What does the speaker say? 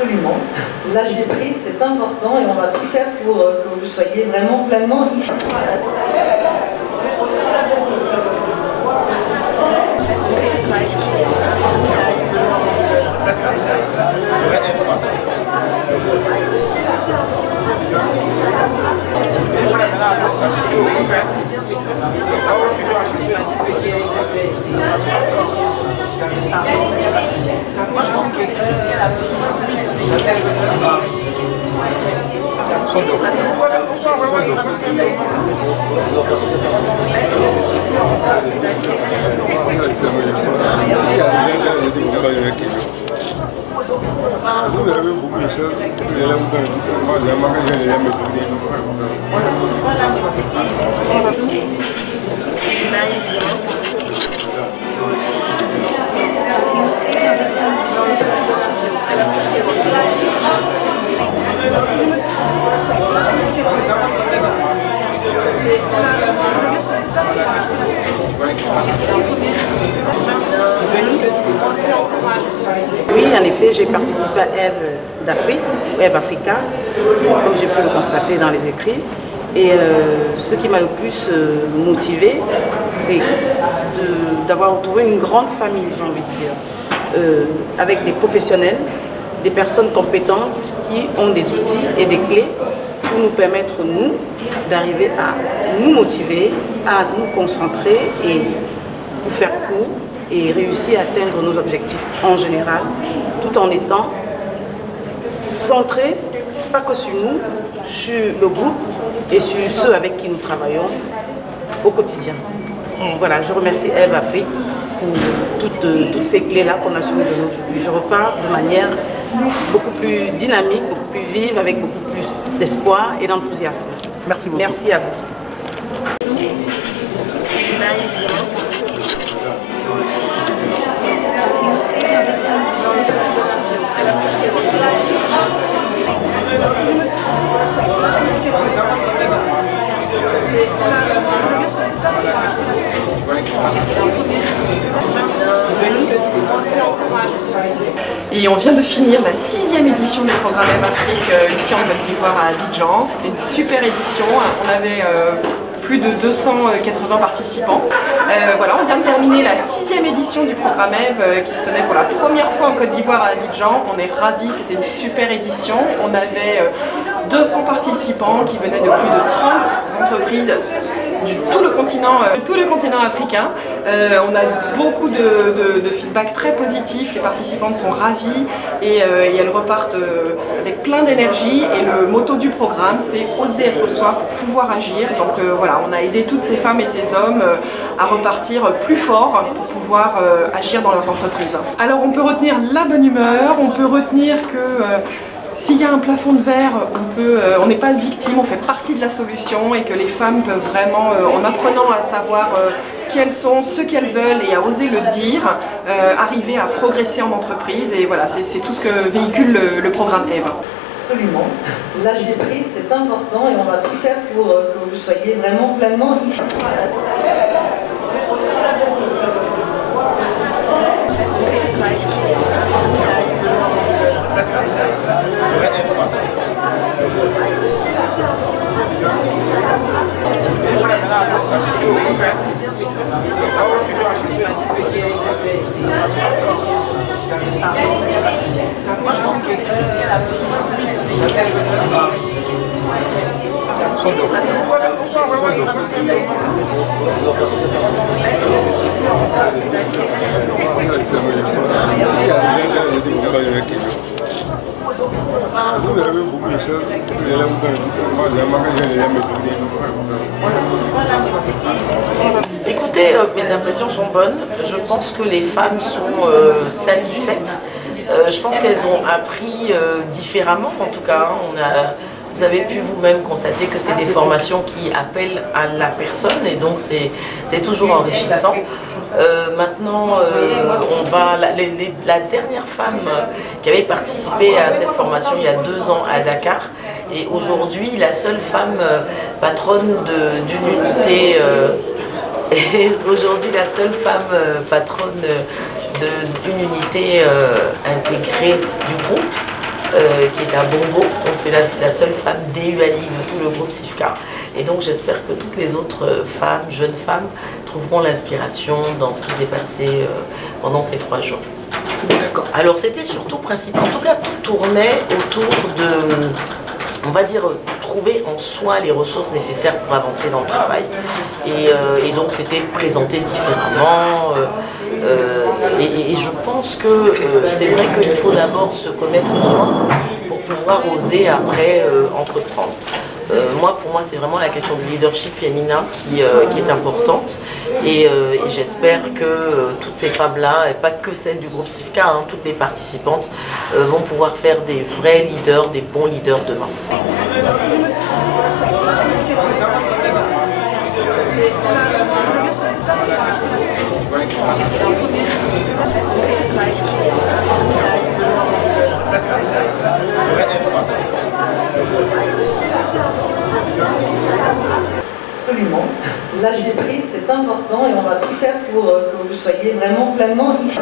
Absolument. Lâcher prise, c'est important et on va tout faire pour que vous soyez vraiment pleinement ici. Oui, en effet, j'ai participé à Eve d'Afrique, Eve Africa, comme j'ai pu le constater dans les écrits. Et ce qui m'a le plus motivé, c'est d'avoir retrouvé une grande famille, j'ai envie de dire, avec des professionnels, des personnes compétentes qui ont des outils et des clés pour nous permettre, nous, d'arriver à nous motiver, à nous concentrer et pour faire court et réussir à atteindre nos objectifs en général, tout en étant centré, pas que sur nous, sur le groupe et sur ceux avec qui nous travaillons au quotidien. Voilà, je remercie Eve Afrique pour toutes ces clés-là qu'on a su nous donner aujourd'hui. Je repars de manière beaucoup plus dynamique, beaucoup plus vive, avec beaucoup plus d'espoir et d'enthousiasme. Merci beaucoup. Merci à vous. Et on vient de finir la 6e édition du programme Eve Afrique ici en Côte d'Ivoire à Abidjan. C'était une super édition. On avait plus de 280 participants. Voilà, on vient de terminer la 6e édition du programme Eve qui se tenait pour la première fois en Côte d'Ivoire à Abidjan. On est ravis, c'était une super édition. On avait 200 participants qui venaient de plus de 30 entreprises de tout le continent africain. On a beaucoup de feedback très positifs, les participantes sont ravies et elles repartent avec plein d'énergie. Et le motto du programme, c'est « Oser être soi pour pouvoir agir ». Donc voilà, on a aidé toutes ces femmes et ces hommes à repartir plus fort pour pouvoir agir dans leurs entreprises. Alors on peut retenir la bonne humeur, on peut retenir que s'il y a un plafond de verre, on n'est pas victime, on fait partie de la solution et que les femmes peuvent vraiment, en apprenant à savoir quels sont ce qu'elles veulent et à oser le dire, arriver à progresser en entreprise. Et voilà, c'est tout ce que véhicule le programme Eve. Absolument. Lâcher prise, c'est important et on va tout faire pour que vous soyez vraiment pleinement ici. Écoutez, mes impressions sont bonnes. Je pense que les femmes sont satisfaites. Je pense qu'elles ont appris différemment, en tout cas. Vous avez pu vous-même constater que c'est des formations qui appellent à la personne et donc c'est toujours enrichissant. Maintenant, la dernière femme qui avait participé à cette formation il y a 2 ans à Dakar est aujourd'hui la seule femme patronne d'une unité. Aujourd'hui la seule femme patronne d'une unité intégrée du groupe. qui est à Bombo. Donc c'est la seule femme DUAI de tout le groupe SIFCA. Et donc j'espère que toutes les autres femmes, jeunes femmes, trouveront l'inspiration dans ce qui s'est passé pendant ces 3 jours. Alors c'était surtout principal, en tout cas tout tournait autour de, on va dire, trouver en soi les ressources nécessaires pour avancer dans le travail. Et donc c'était présenté différemment. Et je pense que c'est vrai qu'il faut d'abord se connaître soi pour pouvoir oser après entreprendre. Pour moi, c'est vraiment la question du leadership féminin qui est importante. Et j'espère que toutes ces femmes-là, et pas que celles du groupe SIFCA, hein, toutes les participantes, vont pouvoir faire des vrais leaders, des bons leaders demain. Absolument. Lâcher prise, c'est important et on va tout faire pour que vous soyez vraiment pleinement ici.